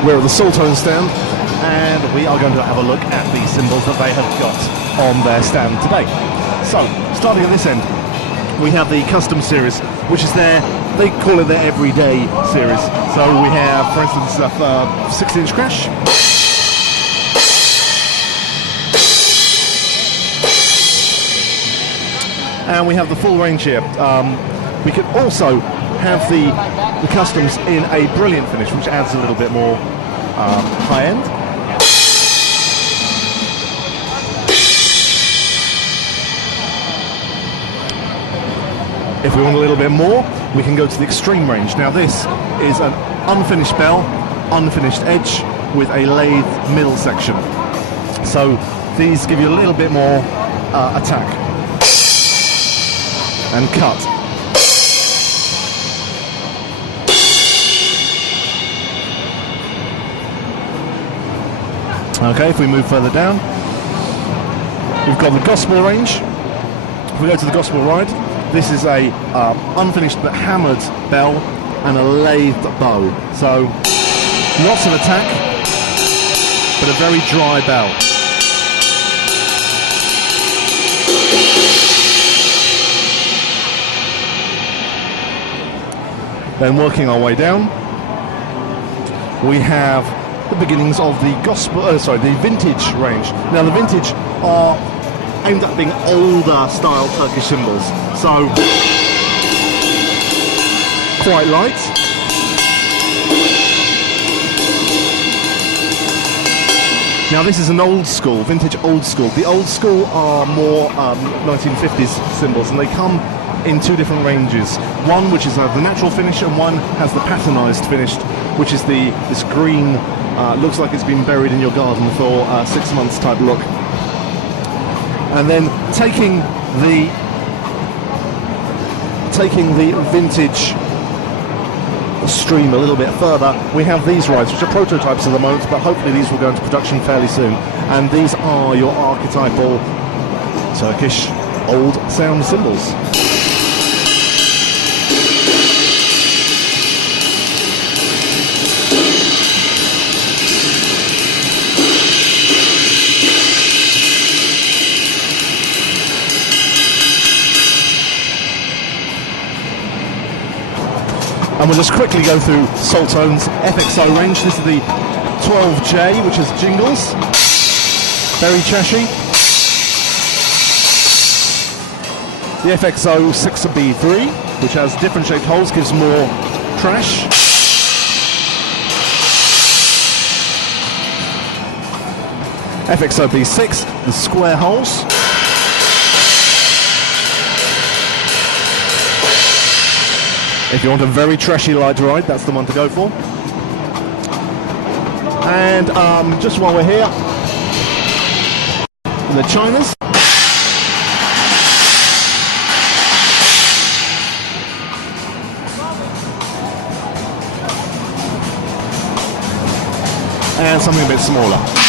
We're at the Soultone stand, and we are going to have a look at the cymbals that they have got on their stand today. So, starting at this end, we have the custom series, which is they call it their everyday series. So we have, for instance, a 6-inch crash. And we have the full range here. We could also have the customs in a brilliant finish, which adds a little bit more high end. If we want a little bit more, we can go to the extreme range. Now this is an unfinished bell, unfinished edge with a lathe middle section. So these give you a little bit more attack and cut. Okay, if we move further down, we've got the gospel range. If we go to the gospel ride, this is a unfinished but hammered bell and a lathed bow. So lots of attack, but a very dry bell. Then working our way down, we have the beginnings of the the vintage range. Now the vintage are aimed at being older style Turkish cymbals, so quite light. Now this is an old school, vintage old school. The old school are more 1950s cymbals, and they come in two different ranges. One which is the natural finish, and one has the patternized finish, which is this green, looks like it's been buried in your garden for 6 months type look. And then taking the vintage stream a little bit further, we have these rides, which are prototypes at the moment, but hopefully these will go into production fairly soon. And these are your archetypal Turkish old sound cymbals. And we'll just quickly go through Soultone's FXO range. This is the 12J, which is jingles, very trashy. The FXO 6B3, which has different shaped holes, gives more trash. FXO B6, the square holes. If you want a very trashy light ride, that's the one to go for. And just while we're here, the Chinas. And something a bit smaller.